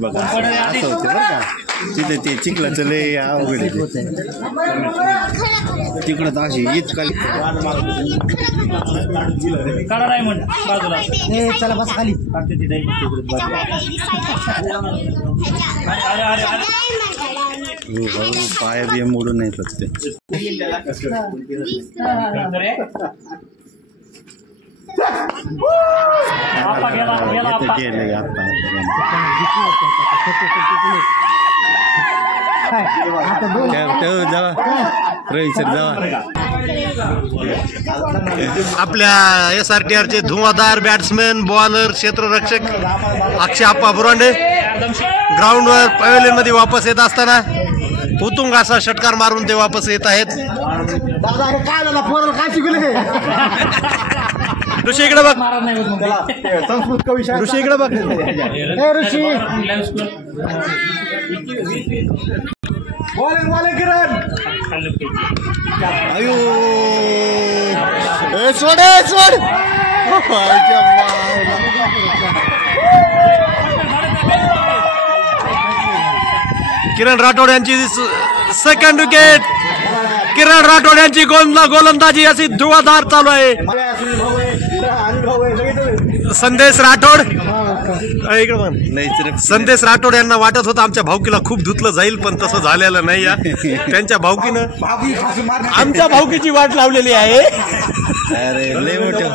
बघा असं होते बरं का तिथे ते चिखलाचं लय अवघड आहे तिकडं तर अशी इतका चला बस खाली पाया बिया मोडून नाही ते आपल्या SRTR चे धुवाधार बॅट्समॅन बॉलर क्षेत्ररक्षक अक्षय आप्पा बुरांडे ग्राउंडवर पवेलियन मध्ये वापस येत असताना पुतुंग असा षटकार मारून ते वापस येत आहेत. ऋषी इकडे बघ संस्कृत कवी ऋषी इकडे बघ ऋषी अयो सोड सोड किरण राठोड यांची सेकंड विकेट. किरण राठोड यांची गोलंदाजी अशी धुवाधार चालू आहे. संदेश राठोड संदेश राठोड यांना वाटत होतं आमच्या भाऊकीला खूप धुतलं जाईल पण तसं झालेलं नाही. त्यांच्या भाऊकीनं आमच्या भाऊकीची वाट लावलेली आहे. अरे लय मोठं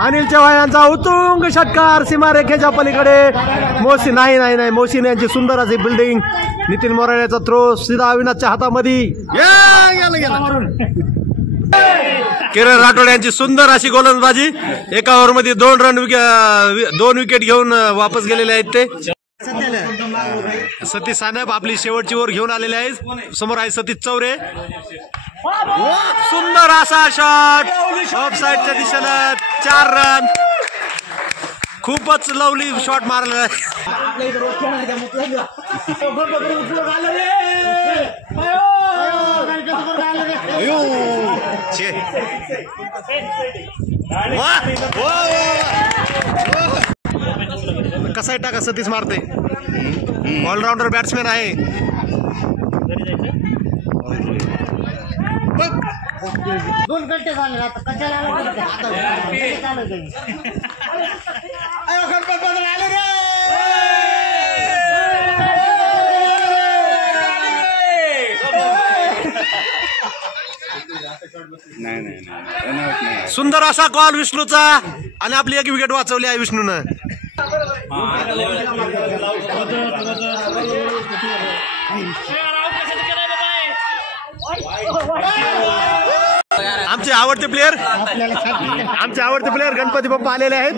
अनिल चव्हाण यांचा उत्तुंग षटकार सीमारेखेच्या पलीकडे. मोहसिन यांची सुंदर अशी बिल्डिंग. नितीन मोराळेचा थ्रो सीधा अविनाशच्या हातामध्ये. किरण राठोड यांची सुंदर अशी गोलंदाजी. एका ओव्हरमध्ये 2 विकेट घेऊन वापस गेलेले आहेत ते. सतीश सानप आपली शेवटची ओव्हर घेऊन आलेले आहेत. समोर आहे सतीश चौरे. सुंदर असा शॉट ऑफ साइडच्या दिशेनं 4 रन. खूपच लवली शॉट मारला. कसाही टाका सतीश मारते. ऑलराऊंडर बॅट्समॅन आहे. 2 घंटे झाले आता कशाला सुंदर असा कॉल विष्णूचा आणि आपली 1 विकेट वाचवली आहे विष्णूनं. आमचे आवडते प्लेयर गणपती बाप्पा आलेले आहेत.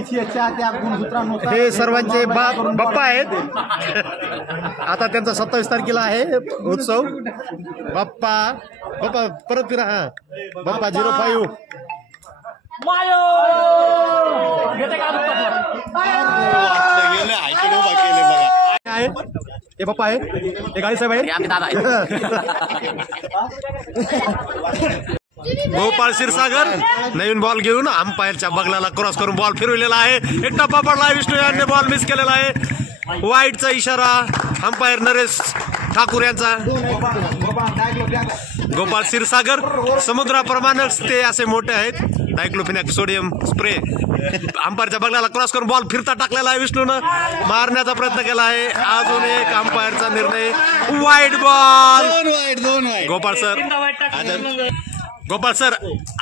हे सर्वांचे बाप्पा आहेत. आता त्यांचा 27 तारखेला आहे उत्सव. बाप्पा परत फिरा. हा बाप्पा 05 हे बाप्पा आहे. हे गाडी साहेब आहे. गोपाळ क्षीरसागर नवीन बॉल घेऊन अंपायरच्या बगलाला क्रॉस करून बॉल फिरवलेला आहे. एक टप्पा पडला. विष्णू यांनी बॉल मिस केलेला आहे. वाईटचा इशारा अंपायर नरेश ठाकूर यांचा. गोपाळ क्षीरसागर समुद्राप्रमाणेच ते असे मोठे आहेत. Diclofenac sodium spray. अंपायरच्या बगलाला क्रॉस करून बॉल फिरता टाकलेला आहे. विष्णूनं मारण्याचा प्रयत्न केला आहे. अजून एक अंपायरचा निर्णय. वाईट बॉल. गोपाळ सर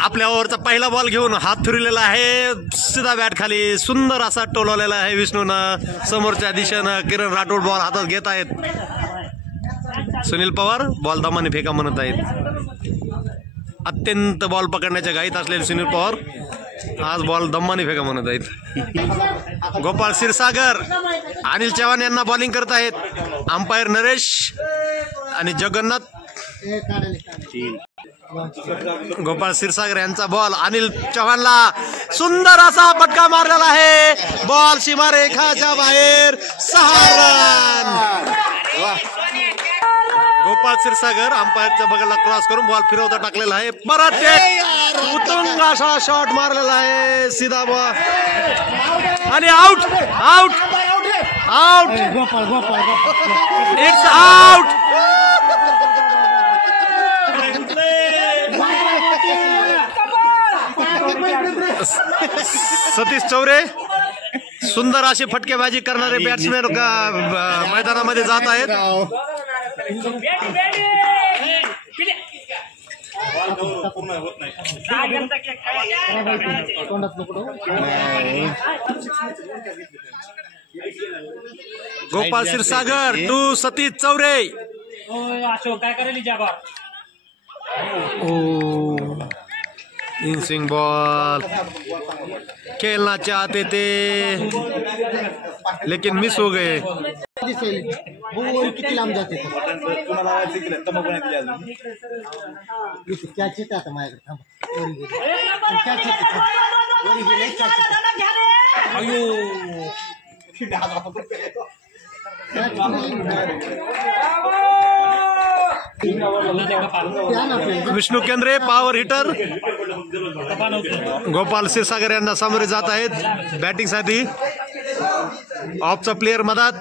आपल्या ओव्हरचा पहिला बॉल घेऊन हात फिरलेला आहे. सीधा बॅट खाली सुंदर असा टोलवलेला आहे विष्णूनं. समोरच्या दिशेनं किरण राठोड बॉल हातात घेत आहेत. सुनील पवार बॉल दमाने फेका म्हणत आहेत. अत्यंत बॉल पकडण्याच्या घाईत असलेले सुनील पवार आज बॉल दम्माने फेका म्हणत आहेत. गोपाळ क्षीरसागर अनिल चव्हाण यांना बॉलिंग करत आहेत. अंपायर नरेश आणि जगन्नाथ. गोपाळ क्षीरसागर यांचा बॉल अनिल चव्हाणला सुंदर असा फटका मारलेला आहे. बॉल सीमारेखाच्या बाहेर 6 रन. गोपाळ क्षीरसागर अंपायरच्या बगलला क्रॉस करून बॉल फिरवता टाकलेला आहे. परत एक उत्तुंग असा शॉट मारलेला आहे. सीधा बॉल आणि out out out. Gopal Gopal it's out. Satish Chaure सुंदर अशी फटकेबाजी करणारे बॅट्समॅन मैदानामध्ये जात आहेत. गोपाळ क्षीरसागर टू सतीश चौरे. अशोक काय करेल इन स्विंग बॉल खेलना चाहते थे लेकिन मिस हो गए. किती लांब जाते कॅच येते आता माझ्याकडे. कॅच विष्णू केंद्रे पॉवर हिटर गोपाळ क्षीरसागर यांना सामोरे जात आहेत बॅटिंग साठी. ऑफचा प्लेयर मधात.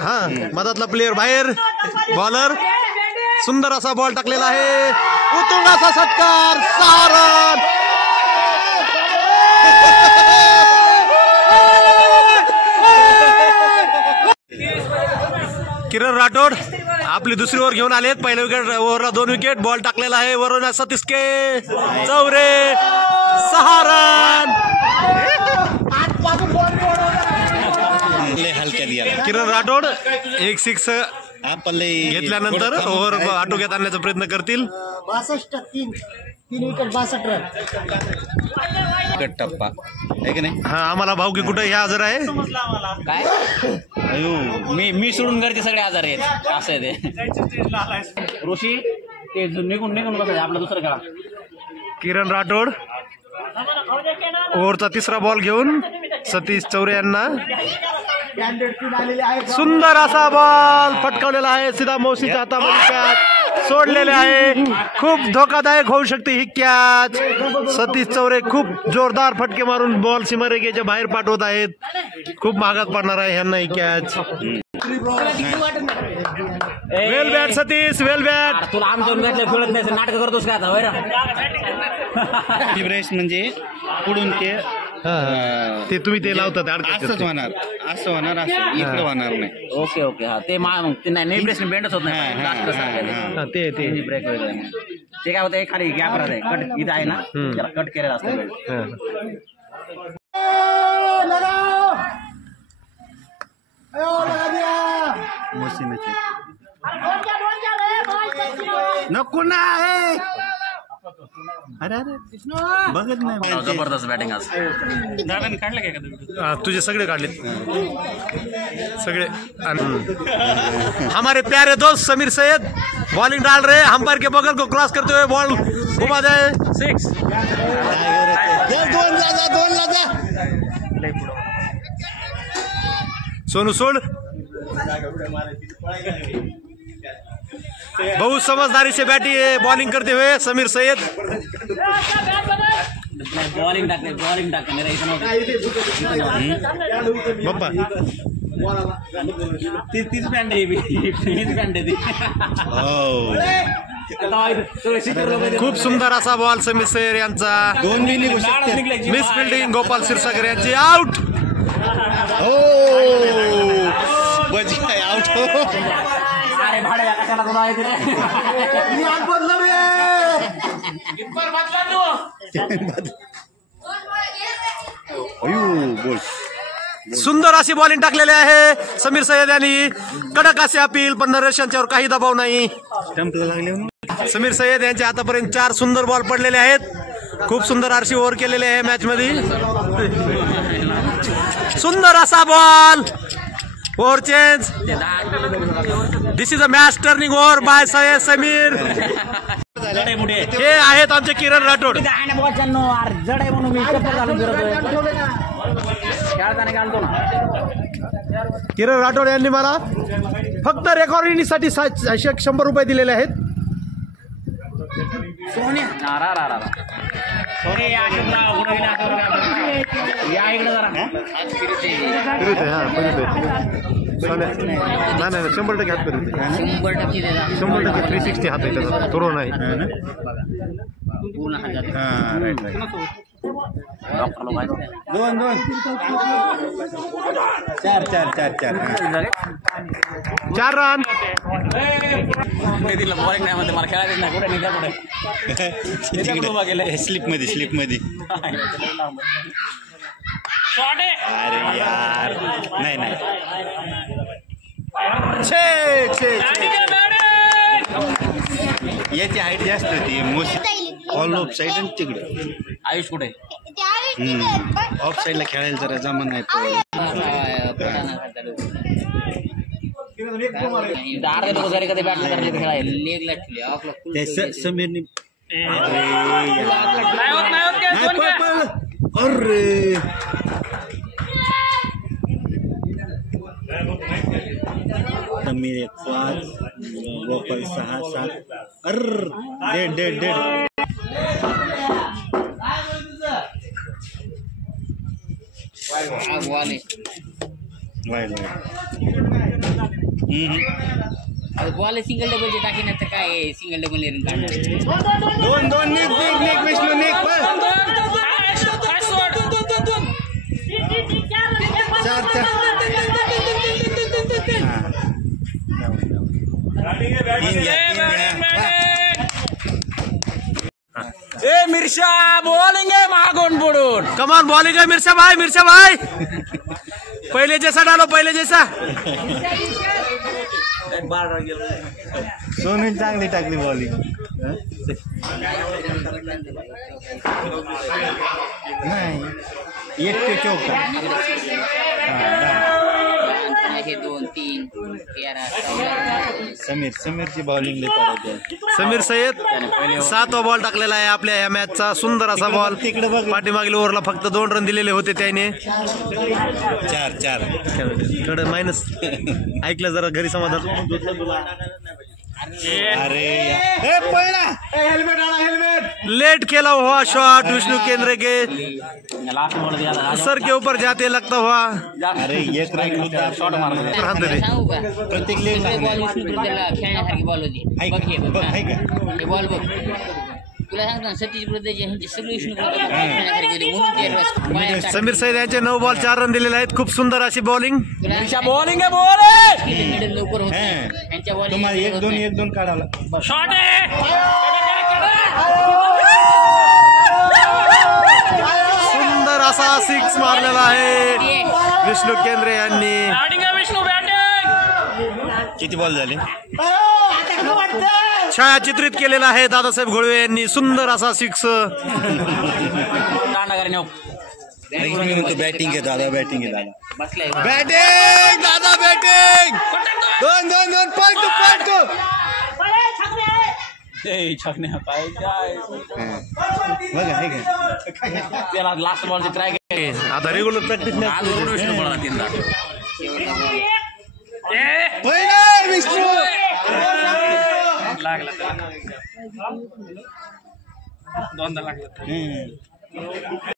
हा मधातला प्लेयर बाहेर. बॉलर सुंदर असा बॉल टाकलेला आहे. उत्तुंग असा षटकार. 6 रन. किरण राठोड आपली दुसरी ओव्हर घेऊन आलेत. पहिल्या विकेट ओव्हरला 2 विकेट. बॉल टाकलेला आहे वरून सतीश के चौरे. 6 रन. किरण राठोड एक 6 घेतल्यानंतर ओव्हर आटोक्यात आणण्याचा प्रयत्न करतील. 62 3 विकेट 62 रन. टप्पा आहे की नाही. हा आम्हाला भाऊ की कुठे हे हजर आहे. काय मी सोडून घरचे सगळे आजार आहेत. असं आहे ते ऋषी ते निघून बघायचं आपलं दुसरं खेळा. किरण राठोड ओव्हरचा 3रा बॉल घेऊन सतीश चौरे यांना सुंदर असा बॉल फटकावलेला आहे. सीधा मौसीच्या हातामध्ये कॅच सोडलेले आहे. खूप धोकादायक होऊ शकते ही कॅच. सतीश चौरे खूप जोरदार फटके मारून बॉल सीमारेषेच्या बाहेर पाठवत आहेत. खूप महागात पडणार आहे ह्यांना ही कॅच. वेल बॅट सतीश वेल बॅट. तुला आमचं खेळत नाही नाटक करतोस का आता वैरा. ब्रेस म्हणजे पुढून ते तुम्ही ते लावतात असंच होणार. असं होणार असं इकडे होणार नाही. ओके ओके हा ते नाही ब्रेस बेंडच होत नाही. ते ब्रेक वगैरे ते काय होतं खाली गॅप राहते. कट इथं आहे ना त्याला कट केलेला असतं. नको ना आहे. अरे बघत नाही. जबरदस्त बॅटिंग आज. तुझे सगळे काढलेत सगळे. हमारे प्यारे दोस्त समीर सैयद बॉलिंग डाल रहे. अंपायर के बगल को क्रॉस करते हुए बॉल घुमा जाए. 6. सोनू सोड बहुत समझदारी से बॉलिंग करते हुए समीर सैयद. बॉलिंग टाकते मेरा इतना बप्पा तीच बँड आहे. हीच बँड आहे ती. खूप सुंदर असा बॉल समीर सैयद यांचा. 2 मिस फिल्डिंग गोपाळ क्षीरसागर यांची. आउट. आउट. अरे भाड्या कशाला तुला आहे बोल. सुंदर अशी बॉलिंग टाकलेली आहे समीर सैयद यांनी. कडक असे अपील पण नरेश यांच्यावर काही दबाव नाही. स्टंपला लागले. समीर सैयद यांचे आतापर्यंत 4 सुंदर बॉल पडलेले आहेत. खूप सुंदर आरशी ओव्हर केलेले आहे मॅच मध्ये. सुंदर असा ball. Over change. This is a match turning over by Sameer. हे आहेत आमचे किरण राठोड. किरण राठोड यांनी मला फक्त रेकॉर्डिंगसाठी 100 रुपये दिलेले आहेत. नाही 100% हात करू. 100% 360 हात आहे त्याचा. थोडं नाही. दोन 4 4 रन. बॉलिंग नाही म्हणते मला खेळायचं नाही. कुठे स्लिप मध्ये अरे यार नाही याची हाईट जास्त होती. ऑल ऑफ साईड आणि तिकडे. आयुष कुठे ऑफ साईडला खेळायला जरा जमा नाही. कधी बॅट खेळायला समीरनी अरे Sameer 5 Gopal 6 7 dead wide ball single double टाकी नाही तर काय सिंगल डबल काढणार. दोन निक विष्णू निक मिर्शा बॉलिंग आहे मागून पुढून. कमान बॉलिंग आहे मिर्शा भाई. पहिले जैसा डालो पहिले जैसा. सोनून चांगली टाकली बॉलिंग. नाही 1 चौका. 2 3 13 समीरची बॉलिंग समीर सय्यद 7वा बॉल टाकलेला आहे आपल्या या मॅचचा. सुंदर असा बॉल. पाठीमागील ओव्हरला फक्त 2 रन दिलेले होते त्याने. 4 थोडं मायनस. ऐकलं जरा घरी समाधान. अरे लेट खेला हुआ शॉट विष्णु केंद्र के सर के ऊपर जाते लगता हुआ. अरे एक रन शॉट मारला. सांगू का प्रत्येक लेट त्याला खेळण्यासारखी बॉल होती. बॉल बघ तुला सांगतो ना सतीश ब्रदर ह्यांची सगळी विष्णू खेळण्यासारखी होती. समीर सय्यद यांचे 9 बॉल 4 रन दिलेले आहेत. खूप सुंदर अशी बॉलिंग. बॉलिंग आहे मिडल लवकर होत त्यांच्या बॉलिंग. तुम्हाला 1-2 काढायला. शॉट आहे. सुंदर असा 6 मारलेला आहे विष्णू केंद्रे यांनी. विष्णू बॅटिंग. किती बॉल झाले? छायाचित्रित केलेला आहे दादासाहेब घोळवे यांनी. सुंदर असा 6. बॅटिंग आहे दादा. बॅटिंग आहे दादा. बसलाय बॅटिंग दादा. बॅटिंग 2 पलटू. बघा हे घ्या. त्याला लास्ट बॉलची ट्राय केली. आता रेग्युलर प्रॅक्टिस विष्णू बोला 3दा. विष्णू लागला 2दा लागला.